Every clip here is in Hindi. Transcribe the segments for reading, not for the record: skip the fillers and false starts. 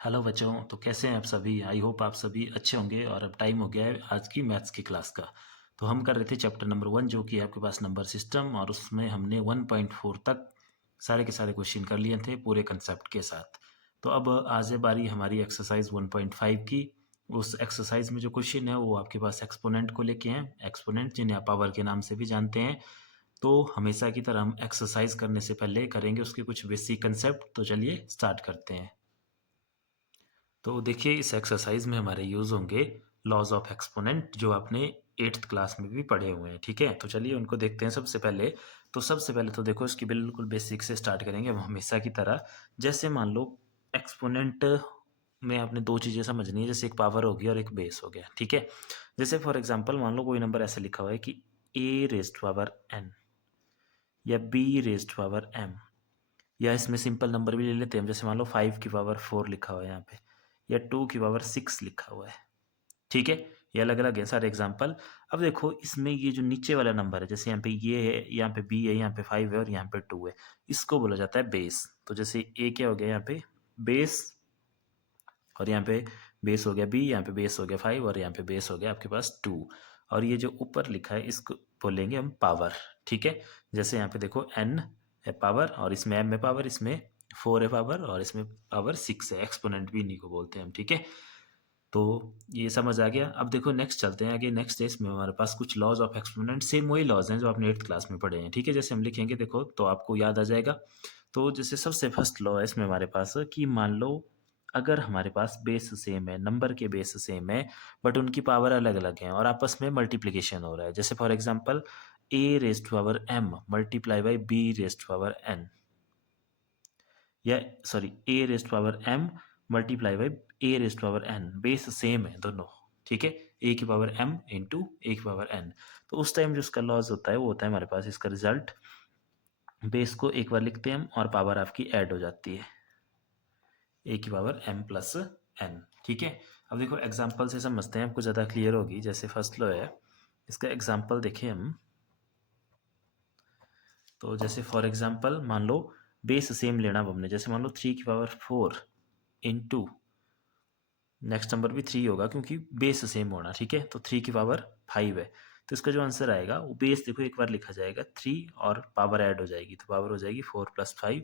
हेलो बच्चों। तो कैसे हैं आप सभी? आई होप आप सभी अच्छे होंगे। और अब टाइम हो गया है आज की मैथ्स की क्लास का। तो हम कर रहे थे चैप्टर नंबर 1 जो कि आपके पास नंबर सिस्टम, और उसमें हमने 1.4 तक सारे के सारे क्वेश्चन कर लिए थे पूरे कंसेप्ट के साथ। तो अब आज है बारी हमारी एक्सरसाइज 1.5 की। उस एक्सरसाइज में जो क्वेश्चन है वो आपके पास एक्सपोनेंट को लेके हैं। एक्सपोनेंट जिन्हें आप पावर के नाम से भी जानते हैं। तो हमेशा की तरह हम एक्सरसाइज करने से पहले करेंगे उसके कुछ बेसिक कंसेप्ट। तो चलिए स्टार्ट करते हैं। तो देखिए इस एक्सरसाइज में हमारे यूज़ होंगे लॉज ऑफ एक्सपोनेंट, जो आपने 8th क्लास में भी पढ़े हुए हैं। ठीक है, तो चलिए उनको देखते हैं। सबसे पहले तो देखो इसकी बिल्कुल बेसिक से स्टार्ट करेंगे हम हमेशा की तरह। जैसे मान लो एक्सपोनेंट में आपने दो चीज़ें समझनी है, जैसे एक पावर होगी और एक बेस हो गया। ठीक है, जैसे फॉर एग्जांपल मान लो कोई नंबर ऐसे लिखा हुआ है कि ए रेज्ड पावर एन या बी रेज्ड पावर एम, या इसमें सिंपल नंबर भी ले लेते हैं हम। जैसे मान लो 5 की पावर 4 लिखा हुआ है यहाँ पे, या 2 की पावर 6 लिखा हुआ है। ठीक है, ये अलग अलग है सारे एग्जाम्पल। अब देखो इसमें ये जो नीचे वाला नंबर है, जैसे यहाँ पे ये है, यहाँ पे बी है, यहाँ पे 5 है और यहाँ पे 2 है, इसको बोला जाता है बेस। तो जैसे ए क्या हो गया यहाँ पे बेस, और यहाँ पे बेस हो गया बी, यहाँ पे बेस हो गया 5 और यहाँ पे बेस हो गया आपके पास 2। और ये जो ऊपर लिखा है इसको बोलेंगे हम पावर। ठीक है, जैसे यहाँ पे देखो n है पावर, और इसमें m है पावर, इसमें 4 है पावर, और इसमें पावर 6 है। एक्सपोनेंट भी इन्हीं को बोलते हैं हम। ठीक है, तो ये समझ आ गया। अब देखो नेक्स्ट चलते हैं आगे। नेक्स्ट है इसमें हमारे पास कुछ लॉज ऑफ एक्सपोनेंट, सेम वही लॉज हैं जो आपने 8th क्लास में पढ़े हैं। ठीक है, जैसे हम लिखेंगे देखो तो आपको याद आ जाएगा। तो जैसे सबसे फर्स्ट लॉ है इसमें हमारे पास कि मान लो अगर हमारे पास बेस सेम है, नंबर के बेस सेम है, बट उनकी पावर अलग अलग है और आपस में मल्टीप्लिकेशन हो रहा है। जैसे for example A raised power m multiply by be raised power n, या sorry A raised power m multiply by A raised power n, base same है दोनों। ठीक है, ए की पावर m इंटू ए की पावर n। तो उस टाइम जो इसका लॉज होता है वो होता है हमारे पास इसका रिजल्ट, बेस को एक बार लिखते हैं हम और पावर आपकी ऐड हो जाती है, ए की पावर m प्लस n। ठीक है, अब देखो एग्जाम्पल से समझते हैं, आपको ज़्यादा क्लियर होगी। जैसे फर्स्ट लॉ है, इसका एग्जाम्पल देखें हम। तो जैसे फॉर एग्जाम्पल मान लो बेस सेम लेना अब हमने। जैसे मान लो 3 की पावर 4 इंटू, नेक्स्ट नंबर भी 3 होगा क्योंकि बेस सेम होना। ठीक है, तो 3 की पावर 5 है, तो इसका जो आंसर आएगा वो बेस देखो एक बार लिखा जाएगा 3 और पावर ऐड हो जाएगी, तो पावर हो जाएगी 4 प्लस 5,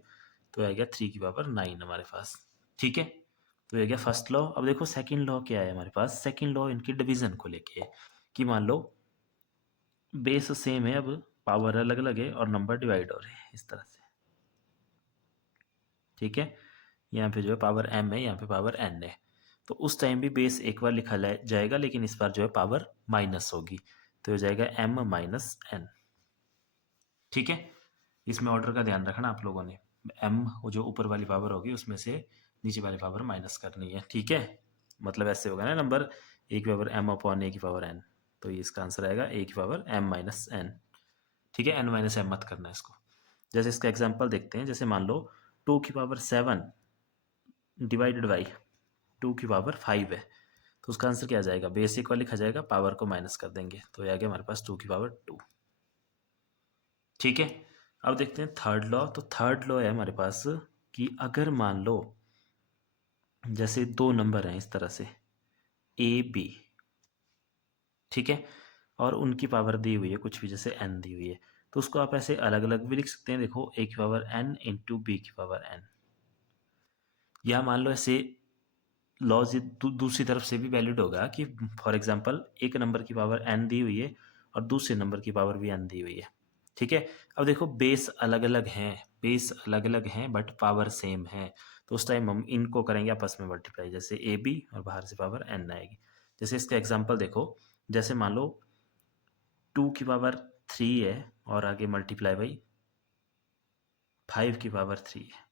तो आएगा 3 की पावर 9 हमारे पास। ठीक है, तो ये गया फर्स्ट लॉ। अब देखो सेकंड लॉ क्या है हमारे पास। सेकंड लॉ इनकी डिवीजन को लेके है कि मान लो बेस सेम है, अब पावर अलग अलग है और नंबर डिवाइड हो रहे हैं इस तरह से। ठीक है, यहाँ पे जो है पावर m है, यहाँ पे पावर n है। तो उस टाइम भी बेस एक बार लिखा जाएगा, लेकिन इस बार जो है पावर माइनस होगी, तो हो जाएगा m माइनस n। ठीक है, इसमें ऑर्डर का ध्यान रखना आप लोगों ने। m वो जो ऊपर वाली पावर होगी उसमें से नीचे वाली पावर माइनस करनी है। ठीक है, मतलब ऐसे होगा ना नंबर ए की पावर m अपॉन ए की पावर n, तो ये इसका आंसर आएगा ए की पावर m माइनस n। ठीक है, n माइनस m मत करना इसको। जैसे इसका एग्जाम्पल देखते हैं। जैसे मान लो 2 की पावर 7 डिवाइडेड बाई 2 की पावर 5 है, तो उसका आंसर क्या आ जाएगा, बेसिक वाला लिखा जाएगा, पावर को माइनस कर देंगे, तो ये आ गया हमारे पास 2 की पावर 2। ठीक है, अब देखते हैं थर्ड लॉ। तो थर्ड लॉ है हमारे पास कि अगर मान लो जैसे दो नंबर हैं इस तरह से ए बी, ठीक है, और उनकी पावर दी हुई है कुछ भी, जैसे n दी हुई है, तो उसको आप ऐसे अलग अलग भी लिख सकते हैं। देखो a की पावर n इंटू बी की पावर n, या मान लो ऐसे लॉज दूसरी तरफ से भी वैलिड होगा कि फॉर एग्जांपल एक नंबर की पावर n दी हुई है और दूसरे नंबर की पावर भी n दी हुई है। ठीक है, अब देखो बेस अलग अलग हैं, बेस अलग अलग हैं बट पावर सेम है, तो उस टाइम हम इनको करेंगे आपस में मल्टीप्लाई, जैसे ए बी और बाहर से पावर n आएगी। जैसे इसका एग्जांपल देखो, जैसे मान लो 2 की पावर 3 है और आगे मल्टीप्लाई बाई 5 की पावर 3 है।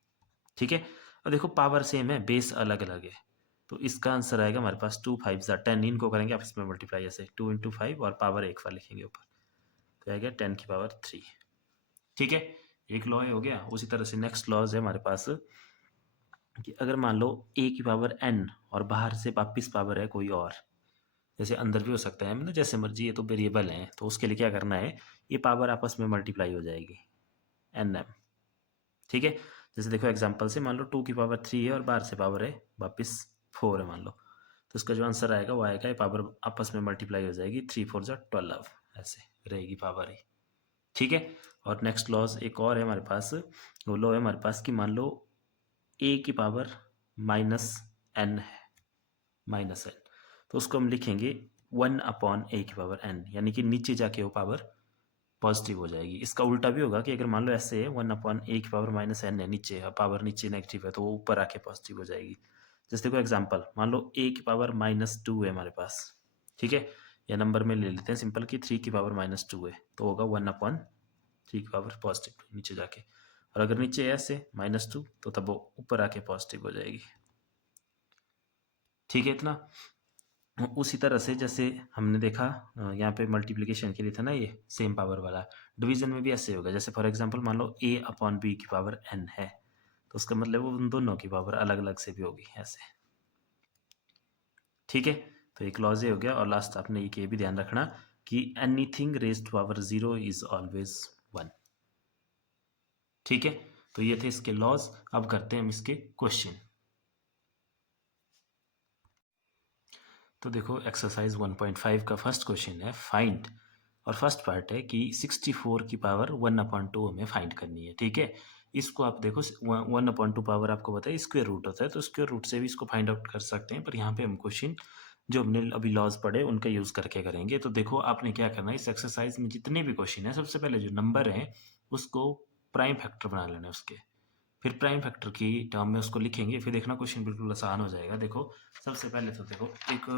ठीक है, अब देखो पावर सेम है, बेस अलग अलग है, तो इसका आंसर आएगा हमारे पास 2 5 10। इनको करेंगे आपस में मल्टीप्लाई, जैसे 2 इंटू 5 और पावर एक बार लिखेंगे ऊपर, तो आएगा 10 की पावर 3। ठीक है, एक लॉ हो गया। उसी तरह से नेक्स्ट लॉज है हमारे पास कि अगर मान लो a की पावर n और बाहर से वापिस पावर है कोई और, जैसे अंदर भी हो सकता है, मतलब जैसे मर्जी, ये तो वेरिएबल है, तो उसके लिए क्या करना है, ये पावर आपस में मल्टीप्लाई हो जाएगी nm। ठीक है, जैसे देखो एग्जांपल से मान लो 2 की पावर 3 है और बाहर से पावर है वापस 4 है मान लो, तो इसका जो आंसर आएगा वो आएगा, ये पावर आपस में मल्टीप्लाई हो जाएगी, 3 4 जा 12 ऐसे रहेगी पावर ही। ठीक है। और नेक्स्ट लॉज एक और है हमारे पास, वो लॉ है हमारे पास कि मान लो ए की पावर -n है, -n, तो उसको हम लिखेंगे 1/a की पावर n, यानी कि नीचे जाके वो पावर पॉजिटिव हो जाएगी। इसका उल्टा भी होगा कि अगर मान लो ऐसे है 1/a की पावर -n है, नीचे पावर नीचे नेगेटिव है, तो वो ऊपर आके पॉजिटिव हो जाएगी। जैसे देखो एग्जांपल, मान लो a की पावर -2 है हमारे पास, ठीक है, या नंबर में ले लेते हैं सिंपल कि 3 की पावर -2 है, तो होगा 1/3 की पावर पॉजिटिव नीचे जाके, और अगर नीचे ऐसे -2 तो तब वो ऊपर आके पॉजिटिव हो जाएगी। ठीक है इतना। उसी तरह से जैसे हमने देखा यहाँ पे मल्टीप्लिकेशन के लिए था ना ये सेम पावर वाला, डिवीजन में भी ऐसे होगा। जैसे फॉर एग्जांपल मान लो a/b की पावर n है, तो उसका मतलब वो उन दोनों की पावर अलग अलग से भी होगी ऐसे। ठीक है, तो एक लॉज ये हो गया। और लास्ट आपने ये भी ध्यान रखना कि anything raised to power 0 is always 1। ठीक है, तो ये थे इसके लॉज। अब करते हैं हम इसके क्वेश्चन। तो देखो एक्सरसाइज 1.5 का फर्स्ट क्वेश्चन है फाइंड, और फर्स्ट पार्ट है कि 64 की पावर 1/2 हमें फाइंड करनी है। ठीक है, इसको आप देखो 1/2 पावर आपको पता है स्क्वायर रूट होता है, तो स्क्वायर रूट से भी इसको फाइंड आउट कर सकते हैं, पर यहाँ पे हम क्वेश्चन जो हमने अभी लॉज पढ़े उनका यूज़ करके करेंगे। तो देखो आपने क्या करना है, इस एक्सरसाइज में जितने भी क्वेश्चन है सबसे पहले जो नंबर है उसको प्राइम फैक्टर बना लेना है उसके, फिर प्राइम फैक्टर की टर्म में उसको लिखेंगे, फिर देखना क्वेश्चन बिल्कुल आसान हो जाएगा। देखो सबसे पहले तो देखो एक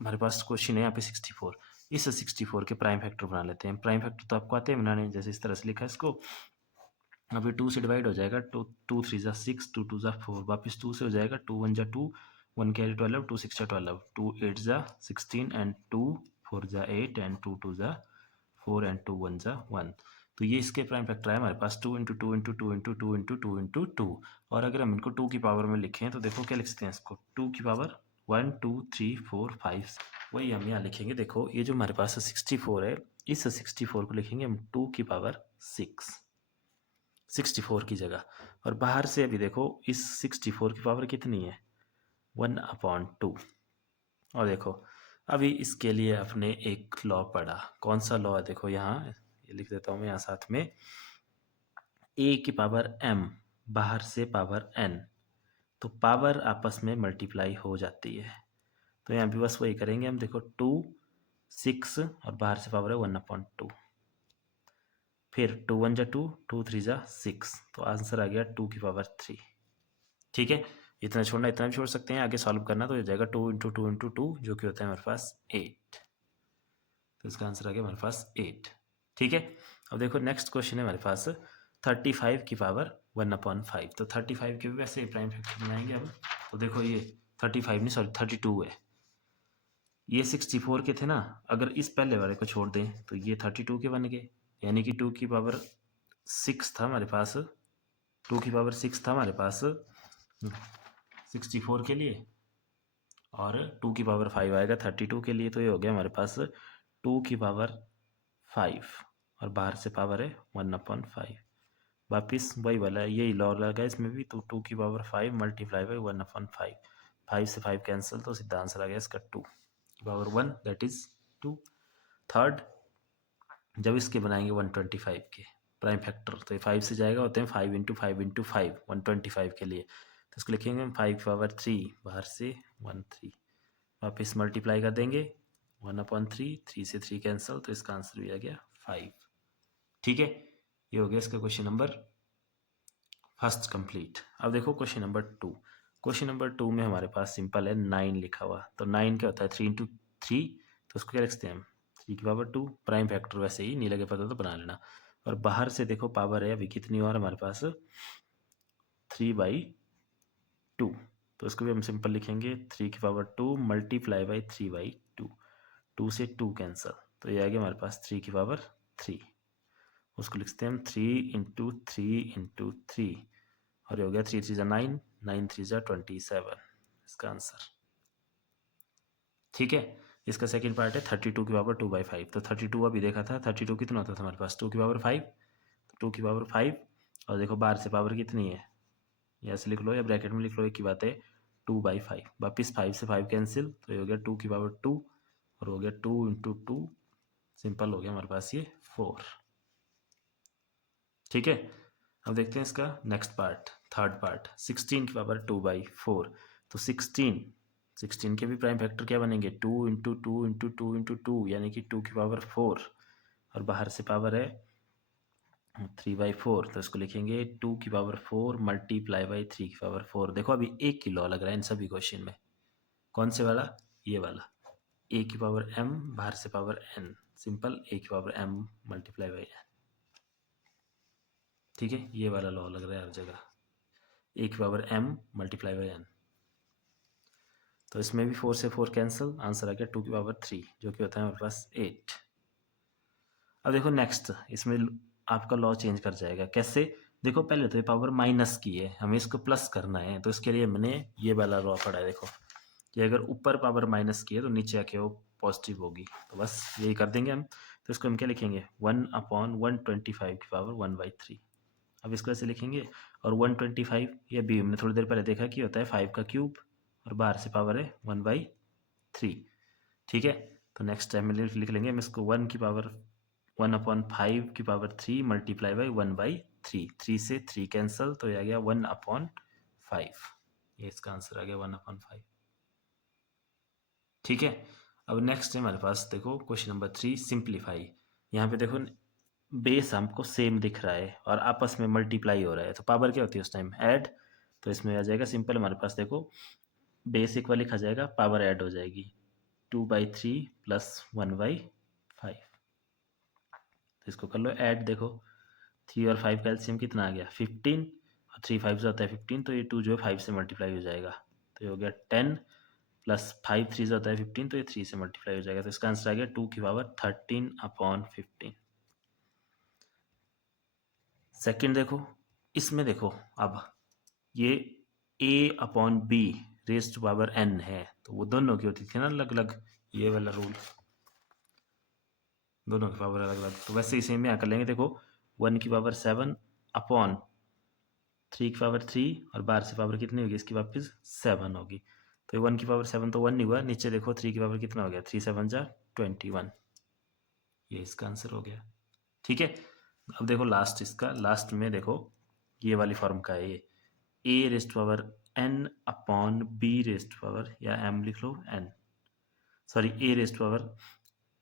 हमारे पास क्वेश्चन है यहाँ पे 64, इस 64 के प्राइम फैक्टर बना लेते हैं। प्राइम फैक्टर तो आपको आते हैं बनाने, जैसे इस तरह से लिखा है इसको, अभी 2 से डिवाइड हो जाएगा, 2 3 जा 6, 2 2 जा 4, वापस 2 से हो जाएगा, 2 1 जा 2, 1 कैरी 12, 2 6 जा 12, 2 8 जा 16 एंड 2 4 जा 8 एंड 2 2 जा 4 एंड 2 1 जा 1। तो ये इसके प्राइम फैक्टर है हमारे पास 2 into 2 into 2 into 2 into 2 into 2। और अगर हम इनको 2 की पावर में लिखें तो देखो क्या लिख सकते हैं इसको, 2 की पावर 1 2 3 4 5, वही हम यहाँ लिखेंगे। देखो ये जो हमारे पास 64 है, इस 64 को लिखेंगे हम 2 की पावर 6, 64 की जगह। और बाहर से अभी देखो इस 64 की पावर कितनी है, 1/2। और देखो अभी इसके लिए आपने एक लॉ पढ़ा, कौन सा लॉ है, देखो यहाँ ये लिख देता हूँ मैं यहाँ साथ में, a की पावर m बाहर से पावर n, तो पावर आपस में मल्टीप्लाई हो जाती है। तो यहाँ भी बस वही करेंगे हम, देखो 2 6 और बाहर से पावर है 1/2, फिर 2 1 जा 2, 2 3 जा 6, तो आंसर आ गया 2 की पावर 3। ठीक है, इतना छोड़ना इतना भी छोड़ सकते हैं, आगे सॉल्व करना तो हो जाएगा 2 इंटू 2 इंटू 2, जो कि होता है हमारे पास 8। तो इसका आंसर आ गया हमारे पास 8। ठीक है, अब देखो नेक्स्ट क्वेश्चन है हमारे पास 35 की पावर 1/5। तो 35 के भी वैसे प्राइम फैक्टर बनाएंगे हम। तो देखो ये 35 नहीं सॉरी 32 है, ये 64 के थे ना, अगर इस पहले वाले को छोड़ दें तो ये 32 के बन गए, यानी कि 2 की पावर 6 था हमारे पास, 2 की पावर 6 था हमारे पास 64 के लिए, और 2 की पावर 5 आएगा 32 के लिए, तो ये हो गया हमारे पास 2 की पावर 5 और बाहर से पावर है 1/5। वापिस वही वाला है, यही लॉ लगा इसमें भी, तो 2 की पावर 5 मल्टीप्लाई बाई 1/5, 5 से 5 कैंसिल, तो सीधा आंसर आ गया इसका 2 की पावर 1 दैट इज 2। थर्ड, जब इसके बनाएंगे 125 के प्राइम फैक्टर, तो ये 5 से जाएगा, होते हैं 5 इंटू 5 इंटू 5 125 के लिए, तो इसको लिखेंगे हम 5 की पावर 3 बाहर से 1 3, वापस मल्टीप्लाई कर देंगे 1/3, 3 से 3 कैंसिल, तो इसका आंसर भी आ गया 5। ठीक है, ये हो गया इसका क्वेश्चन नंबर फर्स्ट कंप्लीट। अब देखो क्वेश्चन नंबर 2। क्वेश्चन नंबर 2 में हमारे पास सिंपल है 9 लिखा हुआ, तो 9 क्या होता है 3 इंटू 3, तो उसको क्या लिखते हैं हम 3 की पावर 2, प्राइम फैक्टर वैसे ही नहीं लगे पता तो बना लेना। और बाहर से देखो पावर है अभी कितनी और हमारे पास 3/2, तो इसको भी हम सिंपल लिखेंगे 3 की पावर 2 मल्टीप्लाई बाई 3/2, 2 से 2 कैंसल, तो ये आ गया हमारे पास 3 की पावर 3, उसको लिखते हैं हम 3 इंटू 3 इंटू 3, और ये हो गया 3 3 जा 9, 9 3 जा 27, इसका आंसर। ठीक है, इसका सेकंड पार्ट है 32 की पावर 2/5। तो 32 अभी देखा था, 32 कितना होता था हमारे पास 2 की पावर 5, तो 2 की पावर 5, और देखो बाहर से पावर कितनी है या ऐसे लिख लो या ब्रैकेट में लिख लो, एक ही बात है, 2/5। वापिस 5 से 5 कैंसिल, तो ये हो गया 2 की पावर 2 और हो गया 2 इंटू 2, सिंपल हो गया हमारे पास ये 4। ठीक है, अब देखते हैं इसका नेक्स्ट पार्ट, थर्ड पार्ट, 16 की पावर 2/4। तो 16 के भी प्राइम फैक्टर क्या बनेंगे, 2 इंटू 2 इंटू 2 इंटू 2, यानी कि 2 की पावर 4, और बाहर से पावर है 3/4, तो इसको लिखेंगे 2 की पावर 4 मल्टीप्लाई बाई 3 की पावर 4। देखो अभी एक की लॉ लग रहा है इन सभी क्वेश्चन में, कौन से वाला, ये वाला, a की पावर m बाहर से पावर n, सिंपल a की power m multiply by n। ठीक है, ये वाला लॉ लग रहा है हर जगह, a की power m multiply by n। तो इसमें भी 4 से 4 कैंसिल, आंसर आ गया 2 की पावर 3, जो कि होता है हमारे पास 8। अब देखो नेक्स्ट, इसमें आपका लॉ चेंज कर जाएगा, कैसे, देखो पहले तो ये पावर माइनस की है, हमें इसको प्लस करना है, तो इसके लिए मैंने ये वाला लॉ पढ़ा है। देखो कि अगर ऊपर पावर माइनस की है तो नीचे आके वो पॉजिटिव होगी, तो बस यही कर देंगे हम। तो इसको हम क्या लिखेंगे, 1/125 की पावर 1/3। अब इसको ऐसे लिखेंगे, और 125 ये भी हमने थोड़ी देर पहले देखा कि होता है 5 का क्यूब, और बाहर से पावर है 1/3। ठीक है, तो नेक्स्ट टाइम में लिख लेंगे हम इसको 1/5 की पावर 3 मल्टीप्लाई बाई 1/3। 3 से 3 कैंसल, तो ये आ गया 1/5। ये इसका आंसर आ गया 1/5। ठीक है, अब नेक्स्ट है हमारे पास, देखो क्वेश्चन नंबर 3, सिंप्लीफाई। यहाँ पे देखो बेस हमको सेम दिख रहा है और आपस में मल्टीप्लाई हो रहा है, तो पावर क्या होती है उस टाइम, ऐड। तो इसमें आ जाएगा सिंपल, हमारे पास देखो बेस इक्वल लिखा जाएगा, पावर ऐड हो जाएगी, 2/3 प्लस 1/5। तो इसको कर लो ऐड, देखो 3 और 5 का एलसीएम कितना आ गया 15, और 3 5 से होता है 15, तो ये 2 जो है 5 से मल्टीप्लाई हो जाएगा, तो ये हो गया 10 प्लस 5 3 से होता है 15, तो ये 3 से मल्टीप्लाई हो जाएगा, तो इसका आंसर आ गया 2 की पावर 13/15। सेकंड देखो, इसमें देखो अब ये a/b raise to power n है, तो वो दोनों की होती थी ना अलग अलग, ये वाला रूल, दोनों की पावर अलग अलग, तो वैसे ही सेम यहाँ कर लेंगे। देखो 1 की पावर 7 अपॉन 3 की पावर 3, और बाहर से पावर कितनी होगी इसकी वापस 7 होगी, तो 1 की पावर 7 तो 1 नहीं हुआ, नीचे देखो 3 की पावर कितना हो गया, 3 7 जा 21, ये इसका आंसर हो गया। ठीक है, अब देखो लास्ट, इसका लास्ट में देखो ये वाली फॉर्म का है, ये a rest power n upon b rest power, या m लिख लो n, sorry a rest power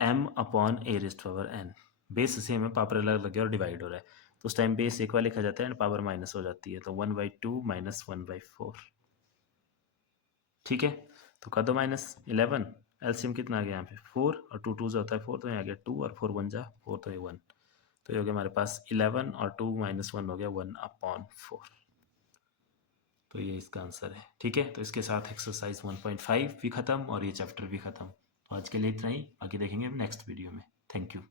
m upon a rest power n। Base same है, पावर अलग लग गया और डिवाइड हो रहा है, तो उस टाइम बेस एक बार लिखा जाता है एंड पावर माइनस हो जाती है, तो 1/2 माइनस 1/4। ठीक है, तो कर दो माइनस 11, एलसीएम कितना आ गया यहाँ पे 4, और 2 2 से होता है 4, तो यहाँ आ गया 2, और 4 1 जा 4, तो ये 1, तो ये हो गया हमारे पास 11, और 2 माइनस 1 हो गया 1/4। तो ये इसका आंसर है। ठीक है, तो इसके साथ एक्सरसाइज 1.5 भी खत्म और ये चैप्टर भी खत्म। तो आज के लिए इतना ही, बाकी देखेंगे हम नेक्स्ट वीडियो में। Thank you.